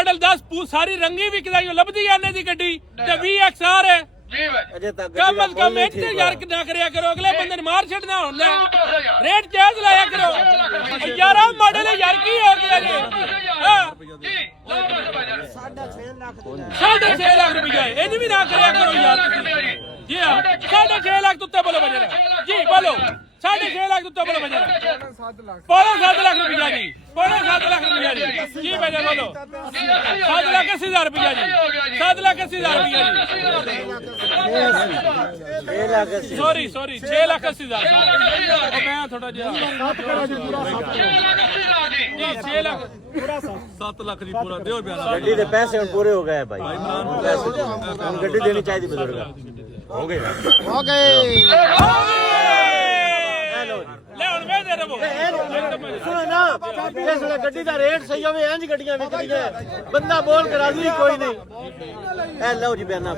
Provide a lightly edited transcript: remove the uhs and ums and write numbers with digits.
model 10 ਸਾਰੀ ਰੰਗੀ ਵਿਕਦਾ ਹੀ ਲੱਭਦੀ ਐਨੇ ਦੀ ਗੱਡੀ ਤੇ 20 XR ਹੈ ਅਜੇ ਤੱਕ ਕਮ ਅਜ਼ ਕਮ ਇੱਥੇ ਯਾਰ ਕਿੰਨਾ ਕਰਿਆ ਕਰੋ ਅਗਲੇ ਬੰਦੇ ਨੂੰ ਮਾਰ ਛੱਡਣਾ ਹੁੰਦਾ ਰੇਟ ਜਾਇਜ਼ ਲਾਇਆ ਕਰੋ ਯਾਰਾ ਮਾਡਲ ਯਾਰ ਕੀ ਹੋ ਗਿਆ ਜੀ ਹਾਂ 6.5 ਲੱਖ ਰੁਪਇਆ ਇਹ ਵੀ ਨਾ ਕਰਿਆ ਕਰੋ ਯਾਰ ਜੀ ਹਾਂ 6.5 ਲੱਖ ਉੱਤੇ ਬੋਲੋ ਬਜਰਾ ਜੀ ਬੋਲੋ 6.5 ਲੱਖ ਉੱਤੇ ਬੋਲੋ ਬਜਰਾ 7 ਲੱਖ ਰੁਪਇਆ ਜੀ 7 ਲੱਖ ਰੁਪਇਆ ਜੀ ਜੀ ਬਜਰਾ ਬੋਲੋ 7 ਲੱਖ 80,000 ਰੁਪਇਆ ਜੀ 7 ਲੱਖ 80,000 ਰੁਪਇਆ ਜੀ ਸੌਰੀ 6 ਲੱਖ 80,000 ਮੈਂ ਥੋੜਾ ਜਿਹਾ ਜੀ 6 ਲੱਖ 7 ਲੱਖ ਦੀ ਪੂਰਾ ਦਿਓ ਬਿਆਨ ਗੱਡੀ ਦੇ ਪੈਸੇ ਹੁਣ ਪੂਰੇ ਹੋ ਗਏ ਭਾਈ ਹੁਣ ਗੱਡੀ ਦੇਣੀ ਚਾਹੀਦੀ ਬਜ਼ੁਰਗ ਹੋ ਗਏ ਲੈ ਹੁਣ ਮੈਂ ਦੇ ਰਵੋ ਸੁਣੋ ਨਾ ਇਸ ਵੇਲੇ ਗੱਡੀ ਦਾ ਰੇਟ ਸਹੀ ਹੋਵੇ ਇੰਜ ਗੱਡੀਆਂ ਵਿਕਦੀਆਂ ਬੰਦਾ ਬੋਲ ਕੇ ਰਾਜ਼ੀ ਕੋਈ ਨਹੀਂ ਇਹ ਲਓ ਜੀ ਬਿਆਨਾ